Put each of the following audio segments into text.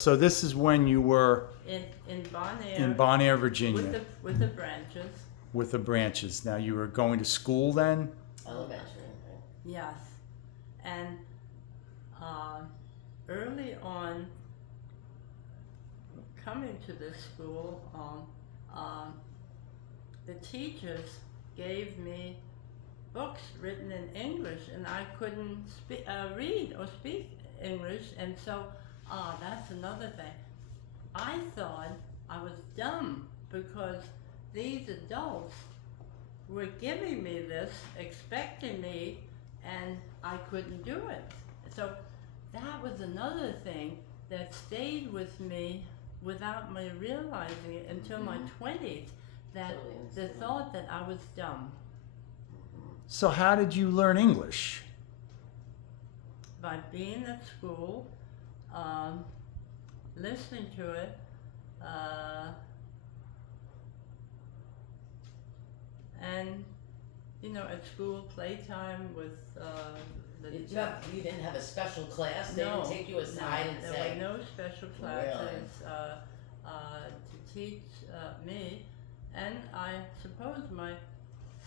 So this is when you were in Bon Air in Bon Air, Virginia, with the branches. with the branches. Now you were going to school then? Elementary. Right? Yes, and early on, coming to this school, the teachers gave me books written in English, and I couldn't read or speak English, and so that's another thing. I thought I was dumb because these adults were giving me this, expecting me, and I couldn't do it. So that was another thing that stayed with me without me realizing it until my 20s, that the thought that I was dumb. So how did you learn English? By being at school, listening to it, and at school, playtime with the. You didn't have a special class? They No, didn't take you aside and there say, were no special classes to teach me, and I suppose my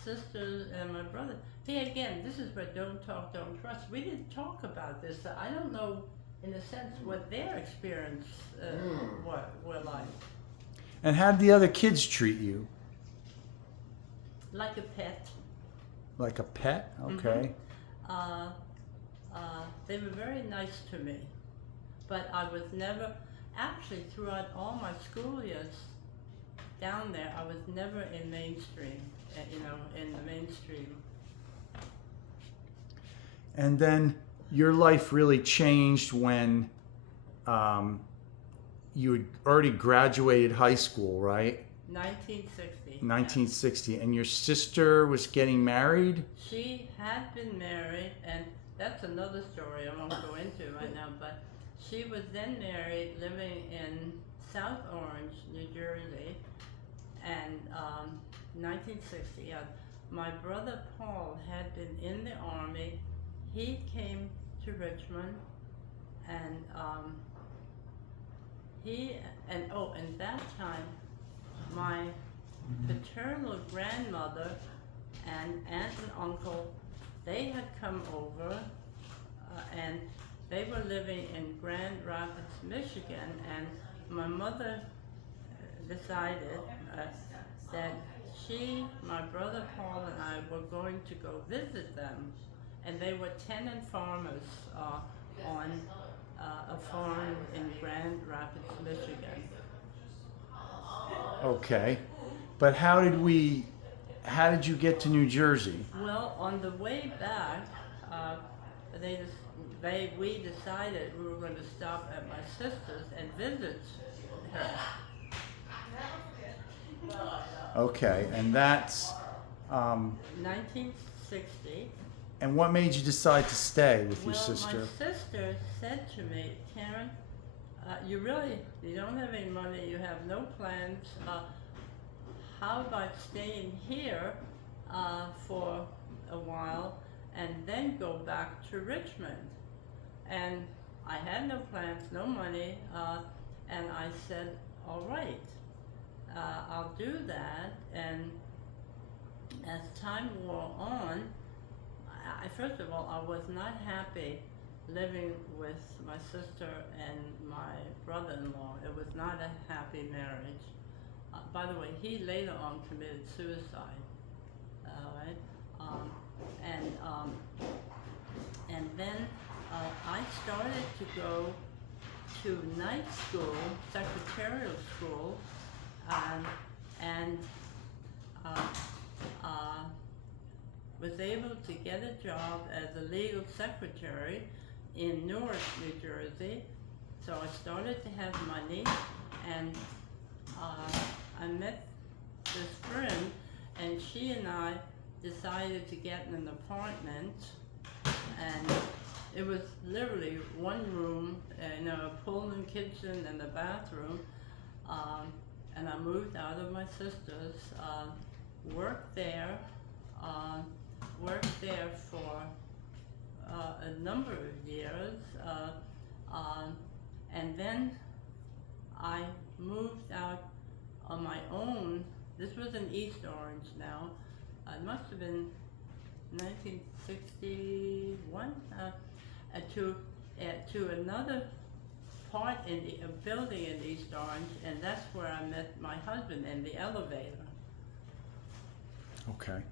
sisters and my brother. See, again, this is where don't talk, don't trust. We didn't talk about this. I don't know, in a sense, what their experience were like. And how did the other kids treat you? Like a pet. Like a pet? Okay. They were very nice to me, but I was never, actually throughout all my school years down there, I was never in mainstream, in the mainstream. And then your life really changed when you had already graduated high school, right? 1960. 1960. And your sister was getting married? She had been married, and that's another story I won't go into right now, but she was then married, living in South Orange, New Jersey, and 1960. My brother Paul had been in the Army. He came to Richmond, and and that time, my paternal grandmother and aunt and uncle, they had come over, and they were living in Grand Rapids, Michigan, and my mother decided that she, my brother Paul, and I were going to go visit them, and they were tenant farmers on a farm in Grand Rapids, Michigan. Okay. But how did you get to New Jersey? Well, on the way back, we decided we were going to stop at my sister's and visit her. Okay, and that's 1960. and what made you decide to stay with your sister? My sister said to me, Karen, you don't have any money, you have no plans. How about staying here for a while and then go back to Richmond? And I had no plans, no money, and I said, all right, I'll do that. And as time wore on, first of all, I was not happy living with my sister and my brother-in-law. It was not a happy marriage. By the way, he later on committed suicide. Right? And then I started to go to night school, secretarial school, and was able to get a job as a legal secretary in Newark, New Jersey. So I started to have money, and I met this friend, and she and I decided to get an apartment, and it was literally one room, a Pullman kitchen and a bathroom, and I moved out of my sister's, worked there for a number of years, and then I moved out on my own. This was in East Orange now. It must have been 1961, to another part in a building in East Orange, and that's where I met my husband in the elevator. Okay.